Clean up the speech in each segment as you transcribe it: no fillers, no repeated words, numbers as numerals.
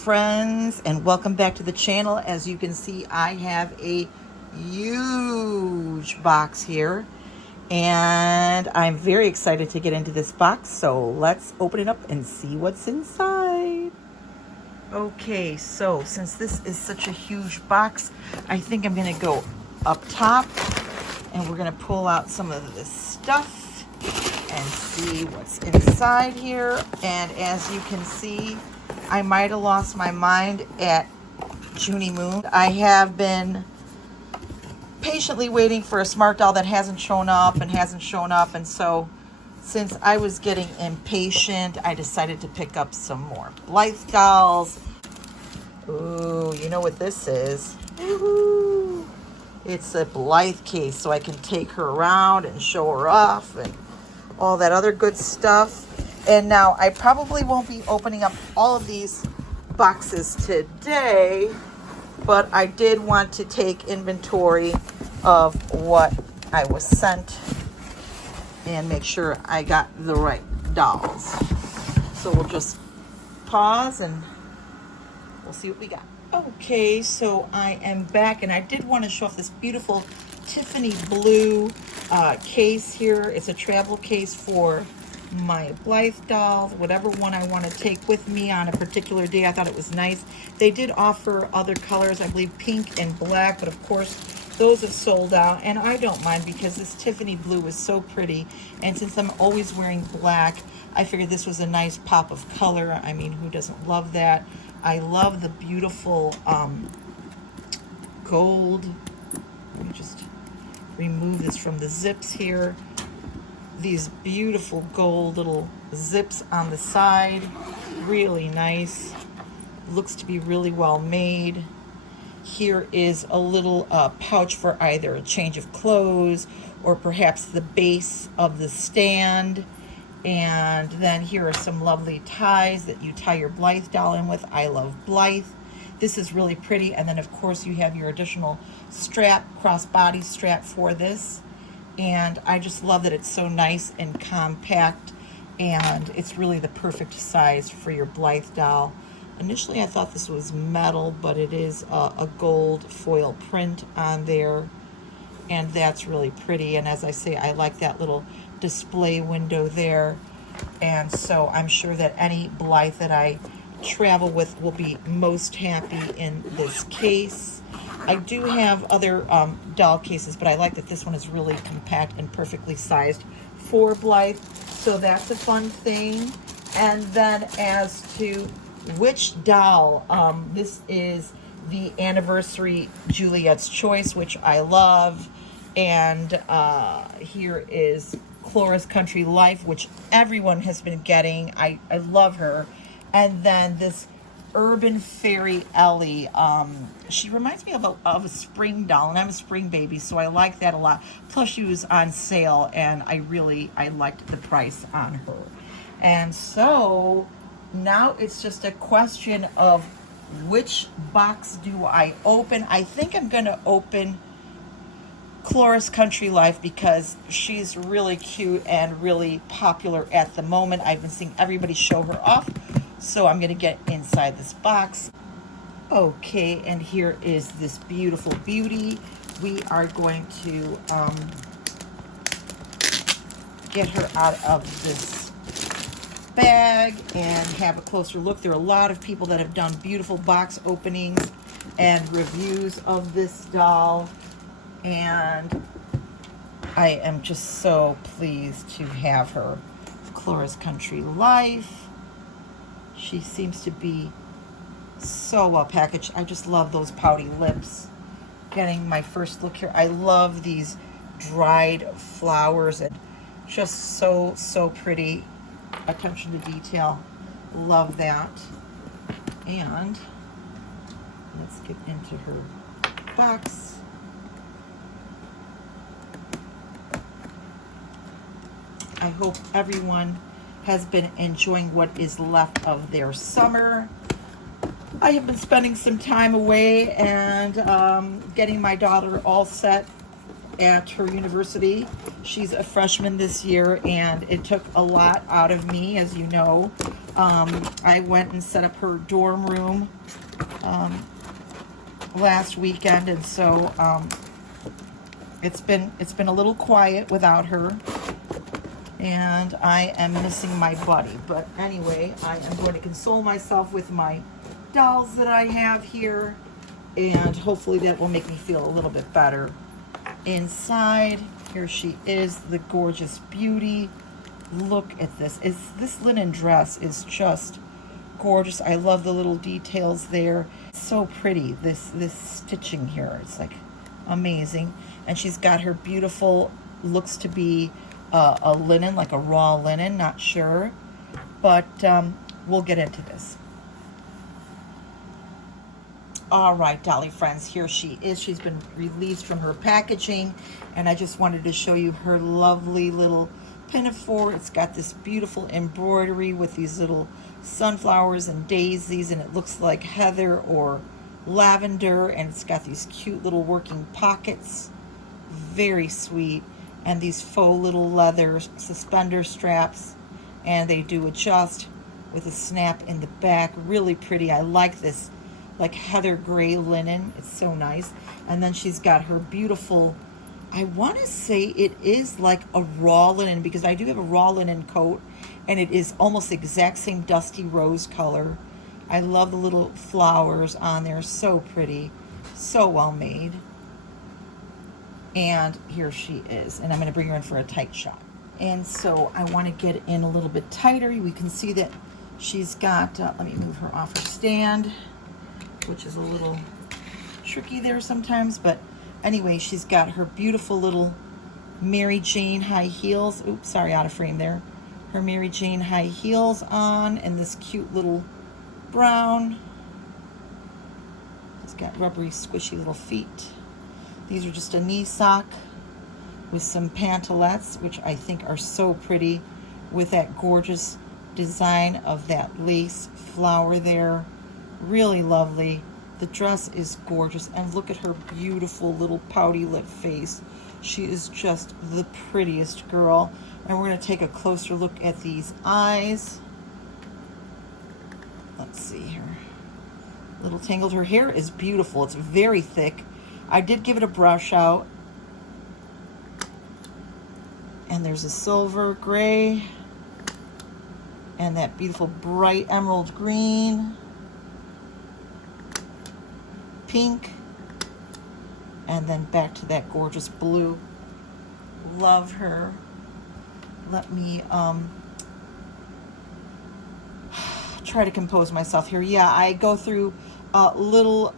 friends, and welcome back to the channel. As you can see, I have a huge box here and I'm very excited to get into this box, so let's open it up and see what's inside. Okay, so since this is such a huge box, I think I'm gonna go up top and we're gonna pull out some of this stuff and see what's inside here. And as you can see, I might have lost my mind at Junie Moon. I have been patiently waiting for a smart doll that hasn't shown up, and so since I was getting impatient, I decided to pick up some more Blythe dolls. Ooh, you know what this is? Woohoo! It's a Blythe case, so I can take her around and show her off and all that other good stuff. And now I probably won't be opening up all of these boxes today, but I did want to take inventory of what I was sent and make sure I got the right dolls. So we'll just pause and we'll see what we got. Okay, so I am back, and I did want to show off this beautiful Tiffany blue case here. It's a travel case for my Blythe dolls, whatever one I want to take with me on a particular day. I thought it was nice. They did offer other colors, I believe pink and black, but of course those have sold out, and I don't mind because this Tiffany blue is so pretty, and since I'm always wearing black, I figured this was a nice pop of color. I mean, who doesn't love that? I love the beautiful gold. Let me just remove this from the zips here. These beautiful gold little zips on the side, really nice. Looks to be really well made. Here is a little pouch for either a change of clothes or perhaps the base of the stand. And then here are some lovely ties that you tie your Blythe doll in with. I love Blythe. This is really pretty. And then of course you have your additional strap, crossbody strap for this. And I just love that it's so nice and compact, and it's really the perfect size for your Blythe doll. Initially I thought this was metal, but it is a gold foil print on there, and that's really pretty. And as I say, I like that little display window there, and so I'm sure that any Blythe that I travel with will be most happy in this case. I do have other doll cases, but I like that this one is really compact and perfectly sized for Blythe, so that's a fun thing. And then as to which doll, this is the Anniversary Juliet's Choice, which I love, and here is Clora's Country Life, which everyone has been getting. I love her. And then this Urban Fairy Ellie. She reminds me of a spring doll, and I'm a spring baby, so I like that a lot. Plus she was on sale, and I liked the price on her. And so now it's just a question of which box do I open. I think I'm going to open Clora's Country Life because she's really cute and really popular at the moment. I've been seeing everybody show her off, so I'm going to get inside this box. Okay, and here is this beautiful beauty. We are going to get her out of this bag and have a closer look. There are a lot of people that have done beautiful box openings and reviews of this doll, and I am just so pleased to have her. Clora's Country Life. She seems to be so well packaged. I just love those pouty lips. Getting my first look here. I love these dried flowers, and just so pretty. Attention to detail. Love that. And let's get into her box. I hope everyone has been enjoying what is left of their summer. I have been spending some time away and getting my daughter all set at her university. She's a freshman this year, and it took a lot out of me, as you know. I went and set up her dorm room last weekend, and so it's been a little quiet without her, and I am missing my buddy. But anyway, I am going to console myself with my dolls that I have here, and hopefully that will make me feel a little bit better. Inside, here she is, the gorgeous beauty. Look at this. This linen dress is just gorgeous. I love the little details there. So pretty, this stitching here. It's like amazing. And she's got her beautiful, looks to be a linen, like a raw linen, not sure. But we'll get into this. All right, Dolly friends, here she is. She's been released from her packaging, and I just wanted to show you her lovely little pinafore. It's got this beautiful embroidery with these little sunflowers and daisies, and it looks like heather or lavender, and it's got these cute little working pockets. Very sweet. And these faux little leather suspender straps, and they do adjust with a snap in the back. Really pretty. I like this like heather gray linen. It's so nice. And then she's got her beautiful, I want to say it is like a raw linen, because I do have a raw linen coat, and it is almost the exact same dusty rose color. I love the little flowers on there. So pretty. So well made. And here she is. And I'm going to bring her in for a tight shot. And so I want to get in a little bit tighter. We can see that she's got, let me move her off her stand, which is a little tricky there sometimes. But anyway, she's got her beautiful little Mary Jane high heels. Oops, sorry, out of frame there. Her Mary Jane high heels on, and this cute little brown. It's got rubbery, squishy little feet. These are just a knee sock with some pantalettes, which I think are so pretty, with that gorgeous design of that lace flower there. Really lovely. The dress is gorgeous, and look at her beautiful little pouty lip face. She is just the prettiest girl. And we're going to take a closer look at these eyes. Let's see here. Little tangled. Her hair is beautiful. It's very thick. I did give it a brush out. And there's a silver gray, and that beautiful bright emerald green, pink, and then back to that gorgeous blue. Love her. Let me try to compose myself here. Yeah, I go through little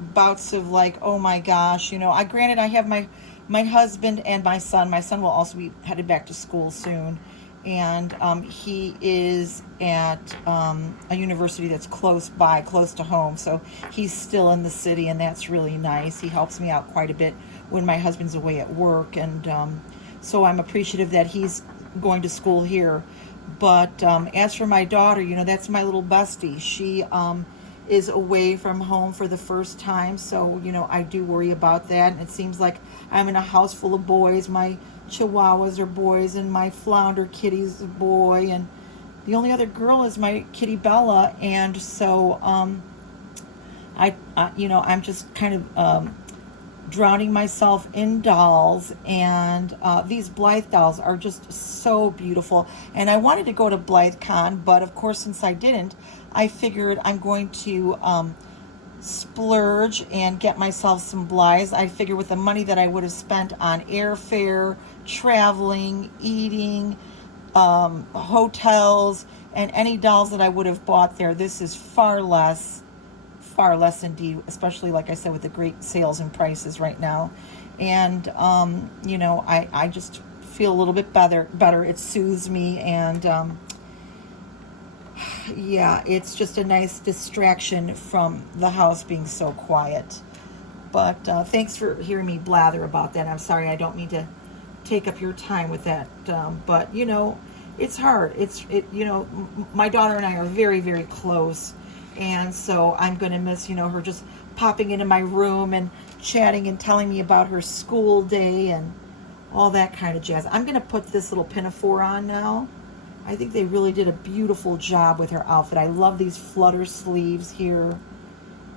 bouts of like, oh my gosh, you know, granted I have my husband and my son. My son will also be headed back to school soon, and he is at a university that's close by, close to home, so he's still in the city, and that's really nice. He helps me out quite a bit when my husband's away at work, and so I'm appreciative that he's going to school here. But as for my daughter, you know, that's my little bestie. She is away from home for the first time, so you know, I do worry about that. And it seems like I'm in a house full of boys. My chihuahuas are boys, and my flounder kitty's a boy, and the only other girl is my kitty Bella. And so I you know, I'm just kind of drowning myself in dolls, and these Blythe dolls are just so beautiful. And I wanted to go to BlytheCon, but of course, since I didn't, I figured I'm going to splurge and get myself some Blythes. I figure with the money that I would have spent on airfare, traveling, eating, hotels, and any dolls that I would have bought there, this is far less indeed, especially like I said, with the great sales and prices right now. And you know, I just feel a little bit better. It soothes me, and yeah, it's just a nice distraction from the house being so quiet. But thanks for hearing me blather about that. I'm sorry, I don't mean to take up your time with that, but you know, it's hard. You know, my daughter and I are very, very close. And so I'm going to miss, you know, her just popping into my room and chatting and telling me about her school day and all that kind of jazz. I'm going to put this little pinafore on now. I think they really did a beautiful job with her outfit. I love these flutter sleeves here.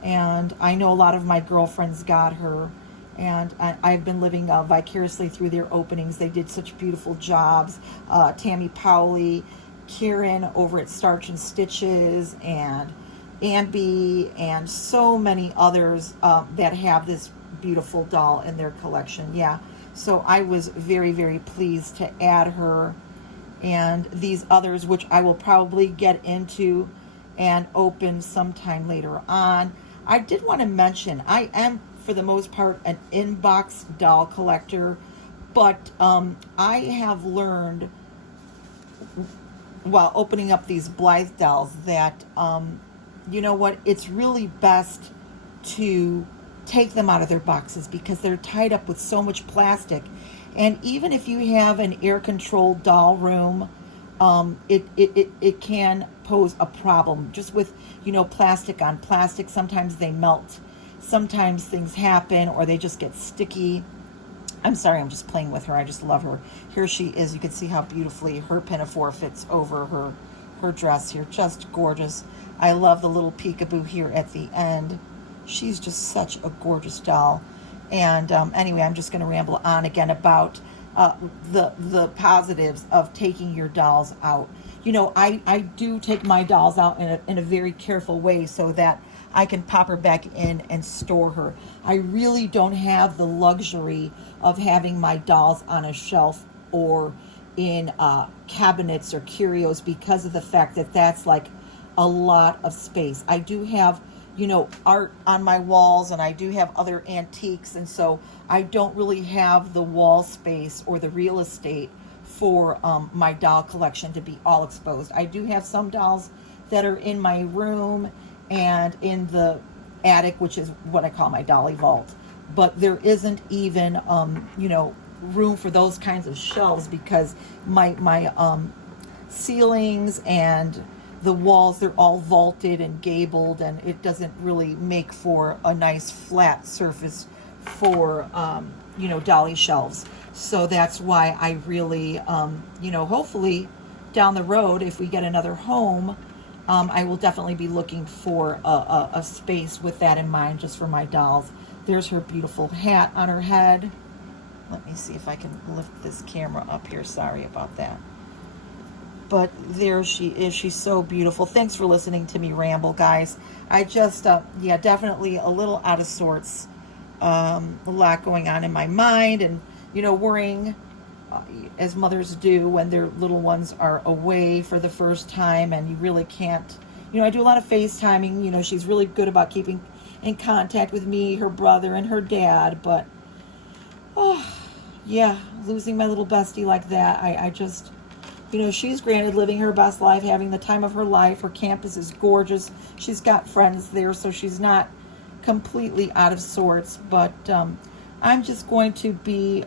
And I know a lot of my girlfriends got her. And I've been living vicariously through their openings. They did such beautiful jobs. Tammy Powley, Karen over at Starch and Stitches, and Ambi, and so many others that have this beautiful doll in their collection. Yeah, so I was very, very pleased to add her and these others, which I will probably get into and open sometime later on. I did want to mention, I am, for the most part, an inbox doll collector, but I have learned while opening up these Blythe dolls that, you know what, it's really best to take them out of their boxes because they're tied up with so much plastic. And even if you have an air-controlled doll room, it can pose a problem. Just with, you know, plastic on plastic, sometimes they melt. Sometimes things happen or they just get sticky. I'm sorry, I'm just playing with her. I just love her. Here she is. You can see how beautifully her pinafore fits over her dress here. Just gorgeous. I love the little peekaboo here at the end. She's just such a gorgeous doll. And anyway, I'm just going to ramble on again about the positives of taking your dolls out. You know, I do take my dolls out in a very careful way so that I can pop her back in and store her. I really don't have the luxury of having my dolls on a shelf or in cabinets or curios because of the fact that that's like a lot of space. I do have, you know, art on my walls, and I do have other antiques, and so I don't really have the wall space or the real estate for my doll collection to be all exposed. I do have some dolls that are in my room and in the attic, which is what I call my dolly vault, but there isn't even you know, room for those kinds of shelves because my ceilings and the walls, they're all vaulted and gabled, and it doesn't really make for a nice flat surface for you know, dolly shelves. So that's why I really you know, hopefully down the road, if we get another home, I will definitely be looking for a space with that in mind, just for my dolls. There's her beautiful hat on her head. Let me see if I can lift this camera up here. Sorry about that. But there she is. She's so beautiful. Thanks for listening to me ramble, guys. I just, yeah, definitely a little out of sorts. A lot going on in my mind, and, you know, worrying, as mothers do when their little ones are away for the first time, and you really can't, you know, I do a lot of FaceTiming. You know, she's really good about keeping in contact with me, her brother, and her dad, but, oh, yeah, losing my little bestie like that, I just... You know, she's granted living her best life, having the time of her life. Her campus is gorgeous. She's got friends there, so she's not completely out of sorts. But I'm just going to be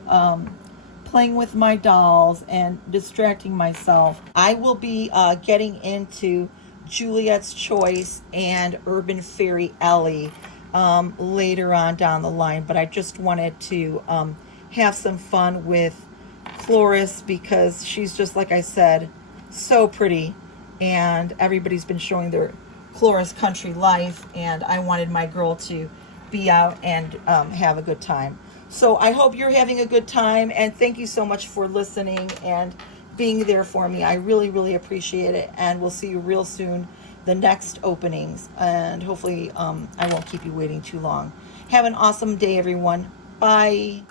playing with my dolls and distracting myself. I will be getting into Juliet's Choice and Urban Fairy Ellie later on down the line. But I just wanted to have some fun with Cloris because she's just, like I said, so pretty, and everybody's been showing their Cloris country life, and I wanted my girl to be out and have a good time. So I hope you're having a good time, and thank you so much for listening and being there for me. I really, really appreciate it, and we'll see you real soon, the next openings, and hopefully I won't keep you waiting too long. Have an awesome day, everyone. Bye.